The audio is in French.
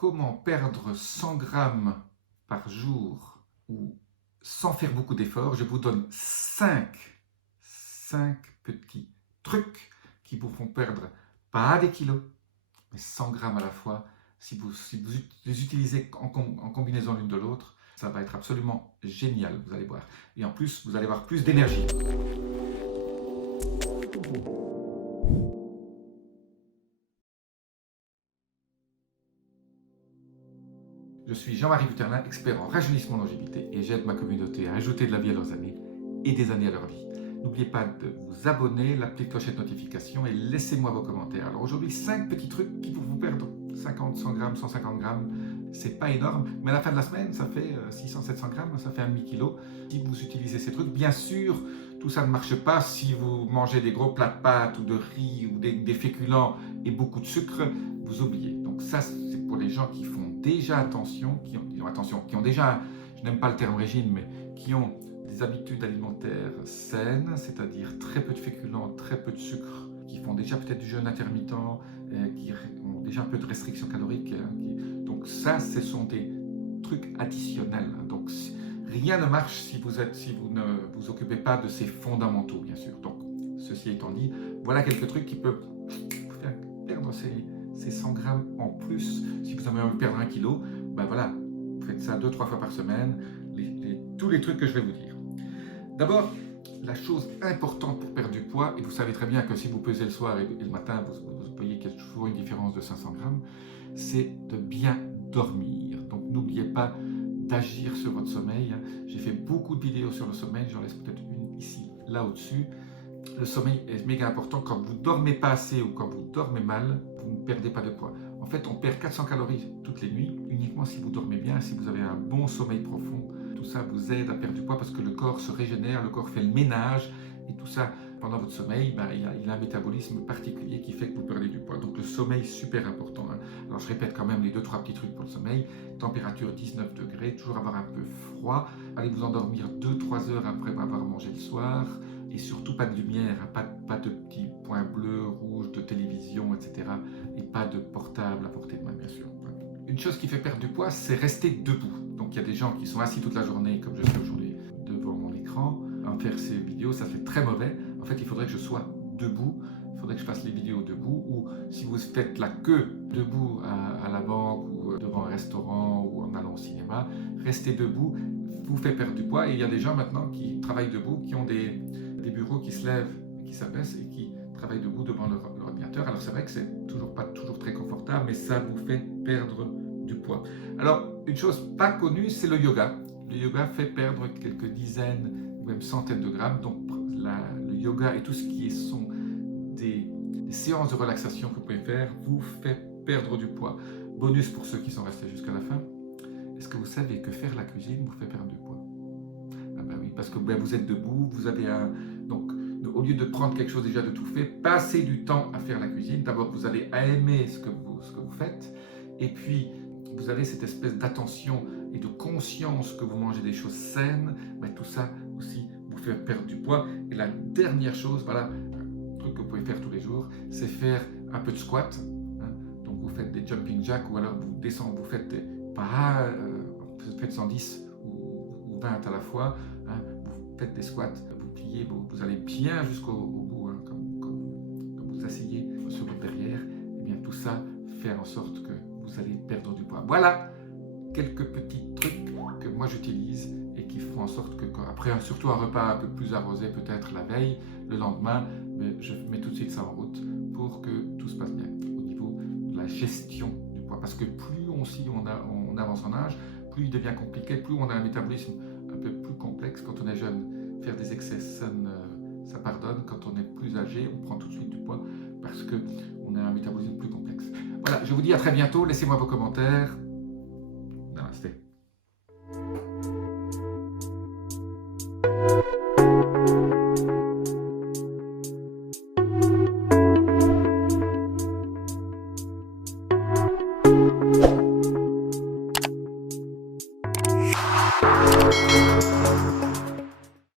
comment perdre 100 grammes par jour ou sans faire beaucoup d'efforts. Je vous donne 5 petits trucs qui vous font perdre pas des kilos, mais 100 grammes à la fois. Si vous les utilisez en combinaison l'une de l'autre, ça va être absolument génial, vous allez voir. Et en plus, vous allez avoir plus d'énergie. Je suis Jean-Marie Buterlin, expert en rajeunissement longévité et j'aide ma communauté à ajouter de la vie à leurs années et des années à leur vie. N'oubliez pas de vous abonner, la petite clochette notification et laissez-moi vos commentaires. Alors aujourd'hui, 5 petits trucs qui vont vous perdre 50, 100 grammes, 150 grammes. C'est pas énorme, mais à la fin de la semaine, ça fait 600, 700 grammes, ça fait un demi-kilo. Si vous utilisez ces trucs, bien sûr, tout ça ne marche pas si vous mangez des gros plats de pâtes ou de riz ou des féculents et beaucoup de sucre, vous oubliez. Donc ça, c'est pour les gens qui font déjà attention, qui ont déjà, je n'aime pas le terme régime, mais qui ont des habitudes alimentaires saines, c'est-à-dire très peu de féculents, très peu de sucre, qui font déjà peut-être du jeûne intermittent, qui ont déjà un peu de restriction calorique. Donc ça, ce sont des trucs additionnels. Donc rien ne marche si vous ne vous occupez pas de ces fondamentaux, bien sûr. Donc ceci étant dit, voilà quelques trucs qui peuvent vous faire perdre ces 100 grammes en plus. Si vous avez envie de perdre 1 kilo, ben voilà, vous faites ça 2-3 fois par semaine, tous les trucs que je vais vous dire. D'abord, la chose importante pour perdre du poids, et vous savez très bien que si vous pesez le soir et le matin, vous voyez qu'il y a toujours une différence de 500 grammes, c'est de bien dormir. Donc n'oubliez pas d'agir sur votre sommeil. J'ai fait beaucoup de vidéos sur le sommeil, j'en laisse peut-être une ici, là au-dessus. Le sommeil est méga important. Quand vous ne dormez pas assez ou quand vous dormez mal, vous ne perdez pas de poids. En fait, on perd 400 calories toutes les nuits, uniquement si vous dormez bien, si vous avez un bon sommeil profond. Tout ça vous aide à perdre du poids parce que le corps se régénère, le corps fait le ménage et tout ça, pendant votre sommeil, il a un métabolisme particulier qui fait que vous perdez du poids. Donc le sommeil, super important. Alors je répète quand même les 2-3 petits trucs pour le sommeil. Température 19 degrés, toujours avoir un peu froid. Allez vous endormir 2-3 heures après avoir mangé le soir. Et surtout pas de lumière, pas de petits points bleus, rouges, de télévision, etc. Et pas de portable à portée de main, bien sûr. Une chose qui fait perdre du poids, c'est rester debout. Donc il y a des gens qui sont assis toute la journée, comme je suis aujourd'hui, devant mon écran, à faire ces vidéos, ça fait très mauvais. En fait, il faudrait que je sois debout, il faudrait que je fasse les vidéos debout, ou si vous faites la queue debout à la banque, ou devant un restaurant, ou en allant au cinéma, restez debout, vous fait perdre du poids. Et il y a des gens maintenant qui travaillent debout, qui ont des bureaux qui se lèvent, qui s'abaissent et qui travaillent debout devant leur ordinateur. Alors c'est vrai que c'est pas toujours très confortable, mais ça vous fait perdre du poids. Alors une chose pas connue, c'est le yoga. Le yoga fait perdre quelques dizaines ou même centaines de grammes. Donc le yoga et tout ce qui sont des séances de relaxation que vous pouvez faire vous fait perdre du poids. Bonus pour ceux qui sont restés jusqu'à la fin. Est-ce que vous savez que faire la cuisine vous fait perdre du poids? Ah ben oui, parce que vous êtes debout, vous avez donc au lieu de prendre quelque chose déjà de tout fait, passez du temps à faire la cuisine. D'abord, vous allez aimer ce que vous faites, et puis vous avez cette espèce d'attention et de conscience que vous mangez des choses saines. Tout ça aussi vous fait perdre du poids. Et la dernière chose, voilà, un truc que vous pouvez faire tous les jours, c'est faire un peu de squat. Donc vous faites des jumping jacks, ou alors vous descendez, vous faites vous faites 110 ou 20 à la fois, vous faites des squats, vous pliez, vous allez bien jusqu'au bout, comme vous asseyez sur votre derrière, et bien tout ça fait en sorte que vous allez perdre du poids. Voilà quelques petits trucs que moi j'utilise et qui font en sorte que après, surtout un repas un peu plus arrosé peut-être la veille, le lendemain, je mets tout de suite ça en route pour que tout se passe bien au niveau de la gestion du poids. Parce que plus on avance en âge, plus il devient compliqué, plus on a un métabolisme un peu plus complexe. Quand on est jeune, faire des excès, ça pardonne. Quand on est plus âgé, on prend tout de suite du poids parce qu'on a un métabolisme plus complexe. Voilà, je vous dis à très bientôt. Laissez-moi vos commentaires.